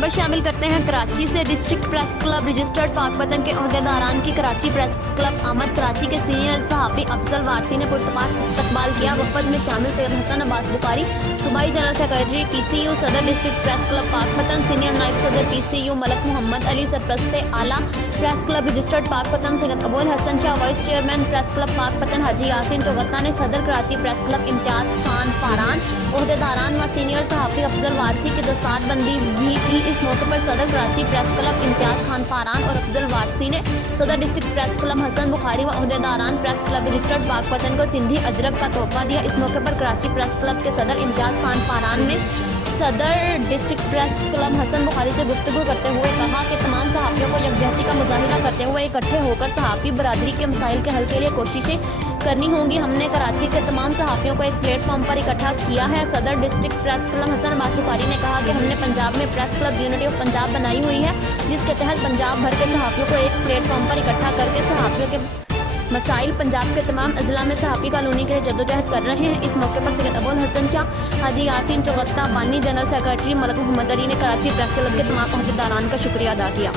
खबर शामिल करते हैं कराची से। District press club registered Pakpattan के ओहदेदारान की कराची प्रेस क्लब आमद। कराची के सीनियर सहाफ़ी अफजल वारसी ने पुरतपाक इस्तकबाल किया। वफद में शामिल सैयद हसन अब्बास बुखारी, सूबाई जनरल सेक्रेटरी PCU, सदर district press club Pakpattan, senior नायब सदर PCU मलक मोहम्मद अली, सरप्रस्ते आला press club registered Pakpattan Syed Abul Hasan Shah, vice chairman press club Pakpattan Haji Yasin Chughtai ने सदर कराची प्रेस क्लब इम्तियाज खान फारान, ओहदेदारान व सीनियर सहाफ़ी अफजल वारसी की दस्तारबंदी भी की। इस मौके पर सदर कराची प्रेस क्लब इम्तियाज खान फारान और अफजल वारसी ने सदर district press club Hasan Bukhari व ओहदेदारान प्रेस क्लब रजिस्टर्ड पाकपतन को सिंधी अजरक का तोहफा दिया। इस मौके पर कराची प्रेस क्लब के सदर इम्तियाज खान फारान ने सदर district press club Hasan Bukhari से गुफ्तगू करते हुए कहा कि तमाम सहाफ़ियों को यकजहती का मुजाहिरा करते हुए इकट्ठे होकर सहाफ़ी बरादरी के मसाइल के हल के लिए कोशिशें करनी होंगी। हमने कराची के तमाम सहाफ़ियों को एक प्लेटफॉर्म पर इकट्ठा किया है। सदर district press club Hasan Abbas Bukhari ने कहा कि हमने पंजाब में press club unity of Punjab बनाई हुई है, जिसके तहत पंजाब भर के सहाफ़ियों को एक प्लेटफॉर्म पर इकट्ठा करके सहाफ़ियों के मसाइल पंजाब के तमाम अजला में सहाफ़ी कॉलोनी के लिए जद्दोजहद कर रहे हैं। इस मौके पर सैयद अबुल हसन शाह, हाजी यासीन चौगता, बानी जनरल सेक्रेटरी मलक मोहम्मद अली ने कराची प्रेस क्लब के तमाम ओहदेदारान का शुक्रिया अदा किया।